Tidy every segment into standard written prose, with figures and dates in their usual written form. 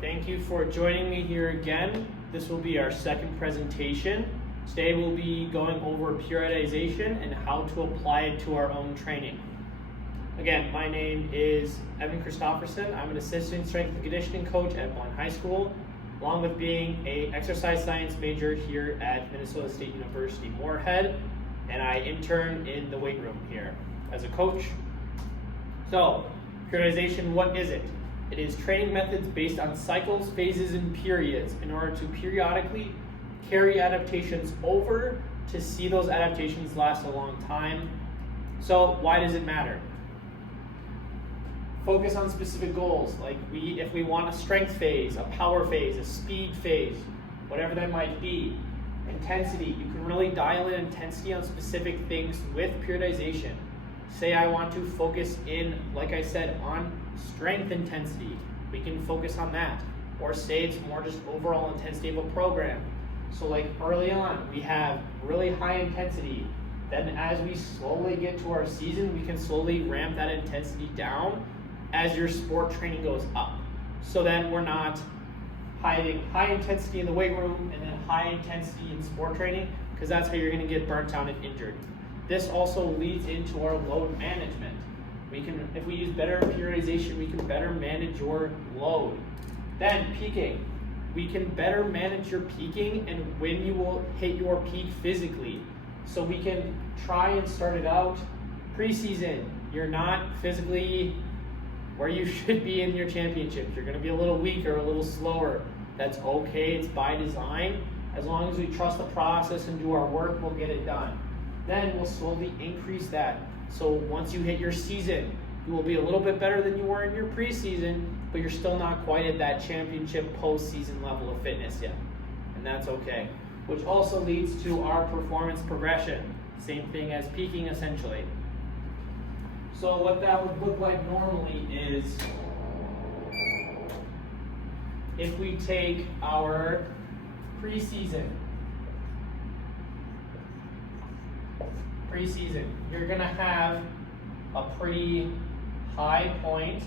thank you for joining me here again. This will be our second presentation. Today we'll be going over periodization and how to apply it to our own training. Again, my name is Evan Christofferson. I'm an assistant strength and conditioning coach at Blount High School, along with being an exercise science major here at Minnesota State University Moorhead, and I intern in the weight room here as a coach. So, periodization, what is it? It is training methods based on cycles, phases, and periods in order to periodically carry adaptations over to see those adaptations last a long time. So why does it matter? Focus on specific goals, like if we want a strength phase, a power phase, a speed phase, whatever that might be. Intensity, you can really dial in intensity on specific things with periodization. Say I want to focus in, like I said, on strength intensity. We can focus on that. Or say it's more just overall intensity of a program. So like early on, we have really high intensity. Then as we slowly get to our season, we can slowly ramp that intensity down as your sport training goes up. So then we're not having high intensity in the weight room and then high intensity in sport training, because that's how you're gonna get burnt out and injured. This also leads into our load management. If we use better periodization, we can better manage your load. Then peaking. We can better manage your peaking and when you will hit your peak physically. So we can try and start it out preseason. You're not physically where you should be in your championships. You're gonna be a little weaker, a little slower. That's okay, it's by design. As long as we trust the process and do our work, we'll get it done. Then we'll slowly increase that. So once you hit your season, you will be a little bit better than you were in your preseason, but you're still not quite at that championship postseason level of fitness yet. And that's okay. Which also leads to our performance progression. Same thing as peaking essentially. So what that would look like normally is if we take our preseason, you're gonna have a pretty high point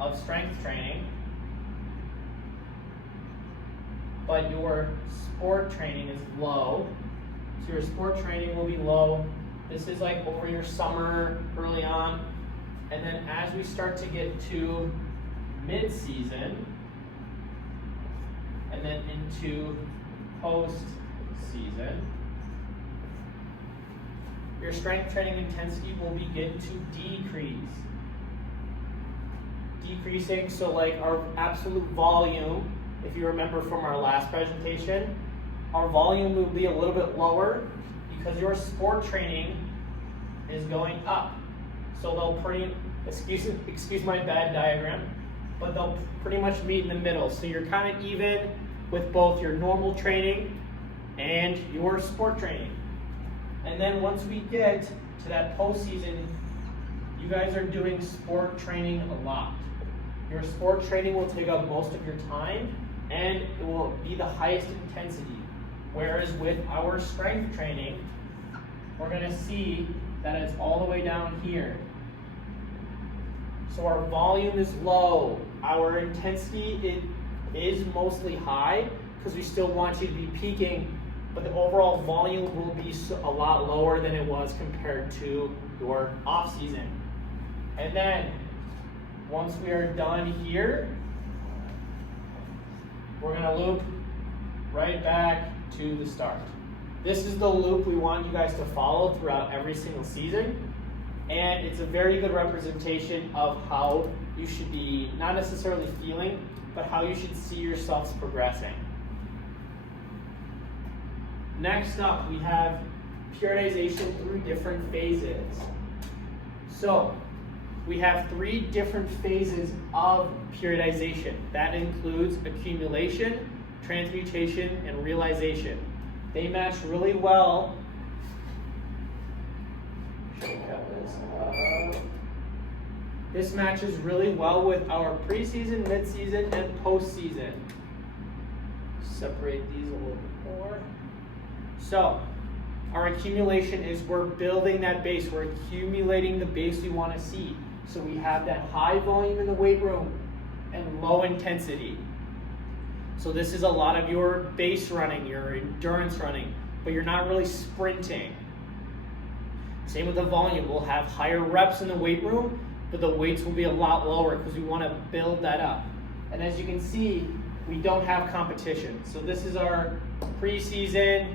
of strength training, but your sport training is low. So your sport training will be low. This is like over your summer, early on. And then as we start to get to mid-season, and then into post-season, your strength training intensity will begin to decrease. Decreasing, so like our absolute volume, if you remember from our last presentation, our volume will be a little bit lower because your sport training is going up. So they'll excuse my bad diagram, but they'll pretty much meet in the middle. So you're kind of even with both your normal training and your sport training. And then once we get to that postseason, you guys are doing sport training a lot. Your sport training will take up most of your time and it will be the highest intensity. Whereas with our strength training, we're gonna see that it's all the way down here. So our volume is low. Our intensity is mostly high because we still want you to be peaking, but the overall volume will be a lot lower than it was compared to your off season. And then once we are done here, we're gonna loop right back to the start. This is the loop we want you guys to follow throughout every single season. And it's a very good representation of how you should be, not necessarily feeling, but how you should see yourselves progressing. Next up, we have periodization through different phases. So, we have 3 different phases of periodization. That includes accumulation, transmutation, and realization. They match really well. This matches really well with our preseason, mid-season, and postseason. Separate these a little bit more. So, our accumulation is we're building that base. We're accumulating the base we want to see. So we have that high volume in the weight room, and low intensity. So this is a lot of your base running, your endurance running, but you're not really sprinting. Same with the volume. We'll have higher reps in the weight room, but the weights will be a lot lower because we want to build that up. And as you can see, we don't have competition. So this is our preseason,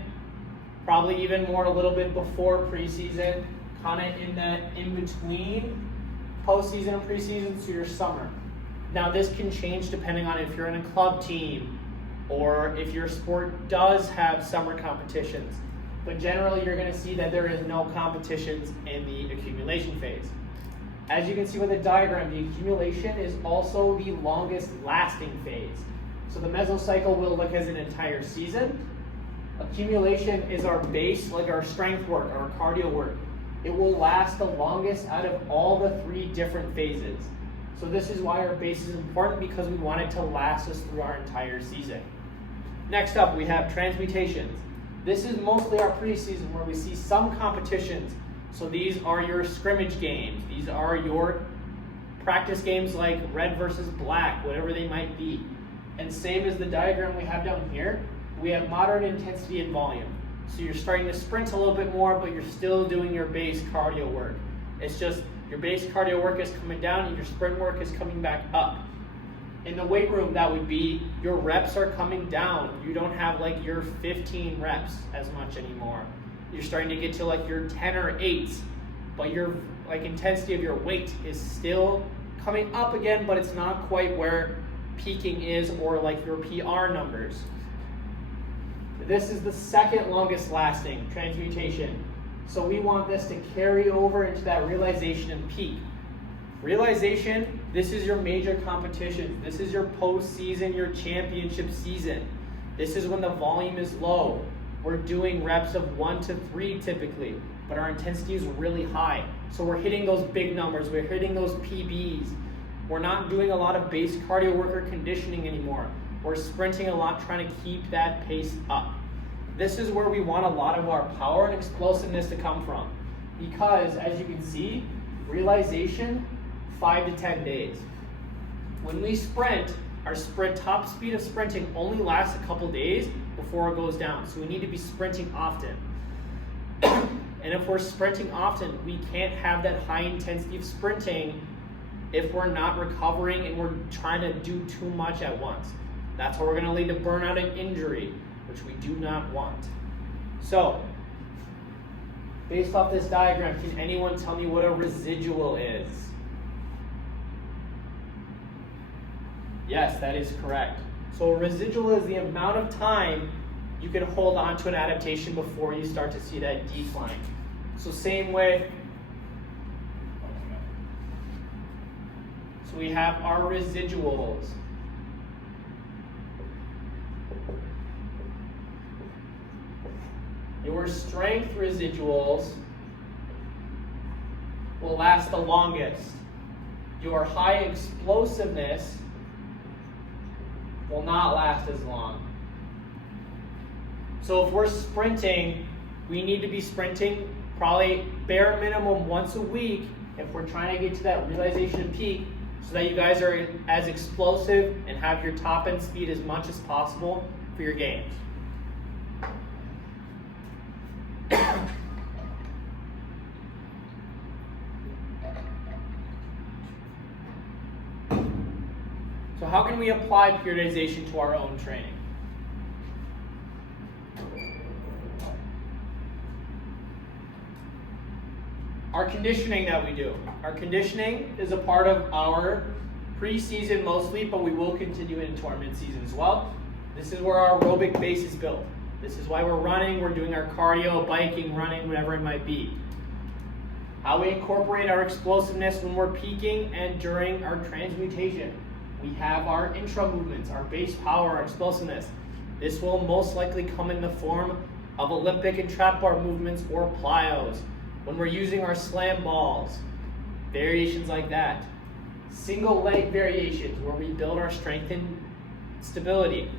probably even more a little bit before preseason, kind of in that in between postseason and preseason, so your summer. Now this can change depending on if you're in a club team or if your sport does have summer competitions. But generally you're going to see that there is no competitions in the accumulation phase. As you can see with the diagram, the accumulation is also the longest lasting phase. So the mesocycle will look as an entire season. Accumulation is our base, like our strength work, our cardio work. It will last the longest out of all the 3 different phases. So this is why our base is important, because we want it to last us through our entire season. Next up, we have transmutations. This is mostly our preseason where we see some competitions. So these are your scrimmage games. These are your practice games like red versus black, whatever they might be. And same as the diagram we have down here, we have moderate intensity and volume. So you're starting to sprint a little bit more, but you're still doing your base cardio work. It's just your base cardio work is coming down and your sprint work is coming back up. In the weight room, that would be your reps are coming down. You don't have like your 15 reps as much anymore. You're starting to get to like your 10 or 8s, but your like intensity of your weight is still coming up again, but it's not quite where peaking is or like your PR numbers. This is the second longest lasting transmutation. So we want this to carry over into that realization and peak. Realization, this is your major competition. This is your postseason, your championship season. This is when the volume is low. We're doing reps of 1 to 3 typically, but our intensity is really high. So we're hitting those big numbers. We're hitting those PBs. We're not doing a lot of base cardio work or conditioning anymore. We're sprinting a lot, trying to keep that pace up. This is where we want a lot of our power and explosiveness to come from. Because, as you can see, realization, 5 to 10 days. When we sprint, our top speed of sprinting only lasts a couple days before it goes down. So we need to be sprinting often. And if we're sprinting often, we can't have that high intensity of sprinting if we're not recovering and we're trying to do too much at once. That's where we're going to lead to burnout and injury, which we do not want. So, based off this diagram, can anyone tell me what a residual is? Yes, that is correct. So a residual is the amount of time you can hold on to an adaptation before you start to see that decline. So same with, so we have our residuals. Your strength residuals will last the longest. Your high explosiveness will not last as long. So if we're sprinting, we need to be sprinting probably bare minimum once a week if we're trying to get to that realization peak, so that you guys are as explosive and have your top end speed as much as possible for your games. So how can we apply periodization to our own training? Our conditioning that we do. Our conditioning is a part of our preseason mostly, but we will continue into our midseason as well. This is where our aerobic base is built. This is why we're running, we're doing our cardio, biking, running, whatever it might be. How we incorporate our explosiveness when we're peaking and during our transmutation. We have our intra movements, our base power, our explosiveness. This will most likely come in the form of Olympic and trap bar movements or plyos. When we're using our slam balls, variations like that. Single leg variations where we build our strength and stability.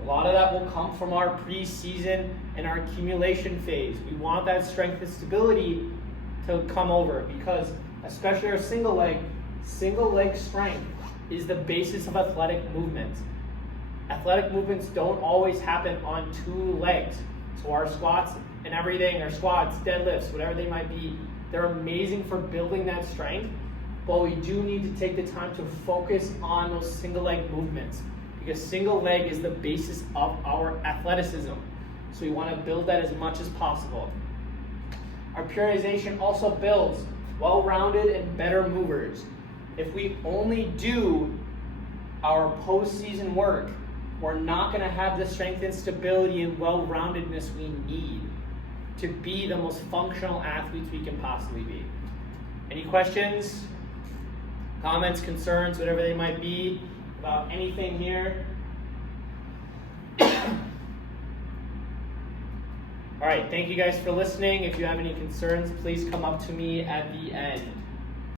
A lot of that will come from our preseason and our accumulation phase. We want that strength and stability to come over because, especially our single leg strength is the basis of athletic movement. Athletic movements don't always happen on two legs. So our squats and everything, our squats, deadlifts, whatever they might be, they're amazing for building that strength, but we do need to take the time to focus on those single leg movements, because single leg is the basis of our athleticism. So we want to build that as much as possible. Our periodization also builds well-rounded and better movers. If we only do our postseason work, we're not going to have the strength and stability and well-roundedness we need to be the most functional athletes we can possibly be. Any questions, comments, concerns, whatever they might be about anything here? All right, thank you guys for listening. If you have any concerns, please come up to me at the end.